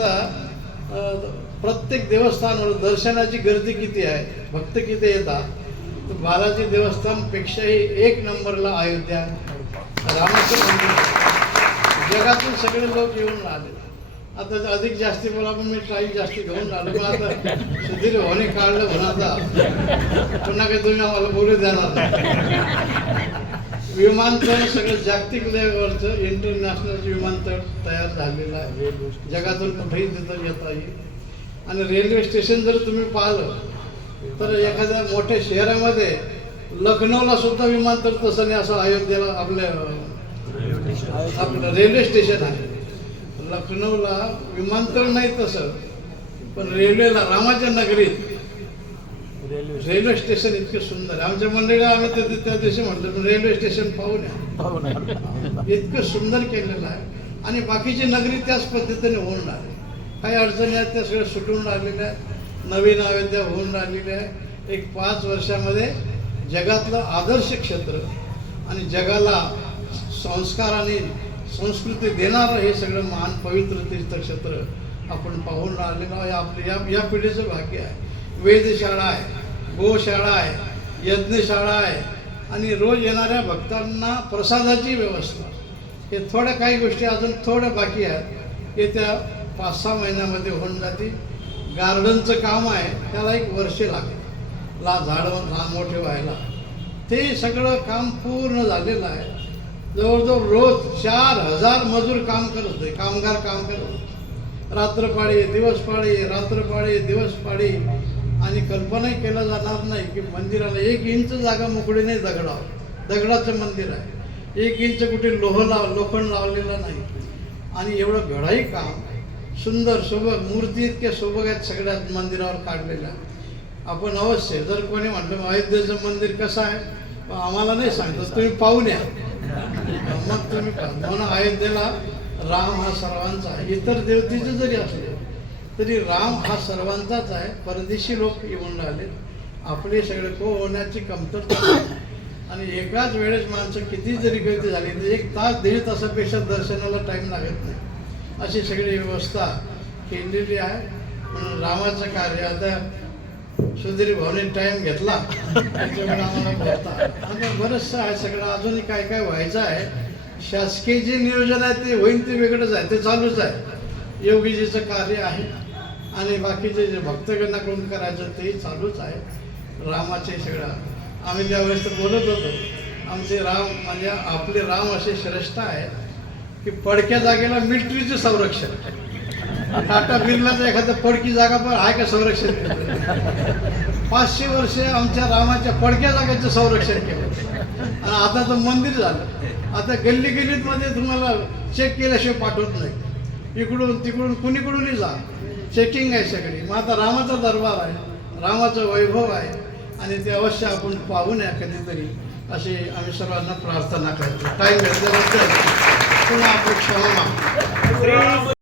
बघितला प्रत्येक देवस्थानावर दर्शनाची गर्दी किती आहे, भक्त किती येतात. बालाजी देवस्थानपेक्षाही एक नंबरला अयोध्या रामाचं मंदिर. जगातून सगळे लोक येऊन राहिले. आता अधिक जास्ती बोला पण मी टाईम जास्ती घेऊन राहिलो. पण आता सुधीर होणे काढलं म्हणून आता पुन्हा काही तुम्ही आम्हाला बोलू देणार नाही. विमानतळ सगळं जागतिक लेवलचं इंटरनॅशनल विमानतळ तयार झालेलं आहे. जगातून कुठेही तिथं येता येईल. आणि रेल्वे स्टेशन जर तुम्ही पाहिलं तर एखाद्या मोठ्या शहरामध्ये लखनौला सुद्धा विमानतळ तसं नाही असं अयोध्येला आपलं रेल्वे स्टेशन आहे. लखनौला विमानतळ नाही तसं, पण रेल्वेला रामाच्या नगरीत रेल्वे स्टेशन इतके सुंदर आहे. आमच्या मंडळीला आम्ही त्या दिवशी म्हटलं पण रेल्वे स्टेशन पाहून इतकं सुंदर केलेलं आहे. आणि बाकीची नगरी त्याच पद्धतीने होऊन राहिली. काही अडचणी आहेत त्या सगळ्या सुटून राहिलेल्या आहेत. नवीन अयोध्या होऊन राहिलेल्या आहे. एक 5 वर्षामध्ये जगातलं आदर्श क्षेत्र आणि जगाला संस्कार आणि संस्कृती देणारं हे सगळं महान पवित्र तीर्थक्षेत्र आपण पाहून राहिलेलो आहे. आपल्या या पिढीचं भाग्य आहे. वेधशाळा आहे, गोशाळा आहे, यज्ञशाळा आहे आणि रोज येणाऱ्या भक्तांना प्रसादाची व्यवस्था. हे थोड्या काही गोष्टी अजून थोड्या बाकी आहेत. येत्या 5-6 महिन्यामध्ये होऊन जातील. गार्डनचं काम आहे, त्याला 1 वर्ष लागेल झाडं लहान मोठे व्हायला. ते सगळं काम पूर्ण झालेलं आहे. जवळजवळ रोज 4000 मजूर काम करत होते, कामगार काम करत होते. रात्रपाळी दिवसपाळी, रात्रपाळी दिवसपाळी. आणि कल्पनाही केलं जाणार नाही की मंदिराला 1 इंच जागा मोकळी नाही. दगडाचं मंदिर आहे. 1 इंच कुठे लोखंड लावलेलं नाही. आणि एवढं घडाई काम सुंदर सुबक मूर्ती इतक्या सुबक आहेत सगळ्या मंदिरावर काढलेल्या. आपण अवश्य जर कोणी म्हटलं अयोध्येचं मंदिर कसं आहे आम्हाला नाही सांगतो, तुम्ही पाहून या मग तुम्ही म्हणून अयोध्येला राम हा सर्वांचा आहे. इतर देवतेचे जरी असले तरी राम हा सर्वांचाच आहे. परदेशी लोक येऊन राहिले. आपले सगळे होण्याची कमतरता नाही. आणि एकाच वेळेस माणसं किती जरी गर्दी झाली तर 1 तास 1.5 तासापेक्षा दर्शनाला टाईम लागत नाही. अशी सगळी व्यवस्था केलेली आहे. म्हणून रामाचं कार्य आता सुधीर भाऊने टाईम घेतला त्याच्यामुळे आम्हाला बोलता आता बरंचसं आहे सगळं. अजूनही काय काय व्हायचं आहे. शासकीय जे नियोजन आहे ते होईल ते वेगळंच आहे, ते चालूच आहे. योगीजीचं कार्य आहे आणि बाकीचे जे भक्तगणाकडून करायचं तेही चालूच आहे. रामाचे सगळं आम्ही त्यावेळेस तर बोलत होतो. आमचे राम म्हणजे आपले राम असे श्रेष्ठ आहे की पडक्या जागेला मिलिटरीचं संरक्षण. टाटा बिर्लाचं एखादं पडकी जागा पण आहे का संरक्षण केलं. 500 वर्षे आमच्या रामाच्या पडक्या जागेचं संरक्षण केलं. आणि आता तर मंदिर झालं. आता गल्लीमध्ये तुम्हाला चेक केल्याशिवाय पाठवत नाही. इकडून तिकडून कुणीकडूनही जा, चेकिंग आहे सगळी. मग आता रामाचा दरबार आहे, रामाचं वैभव आहे आणि ते अवश्य आपण पाहून या कधीतरी अशी आम्ही सर्वांना प्रार्थना करतो. टाईम घेतल्याबद्दल पुन्हा आपण क्षमा मागतो.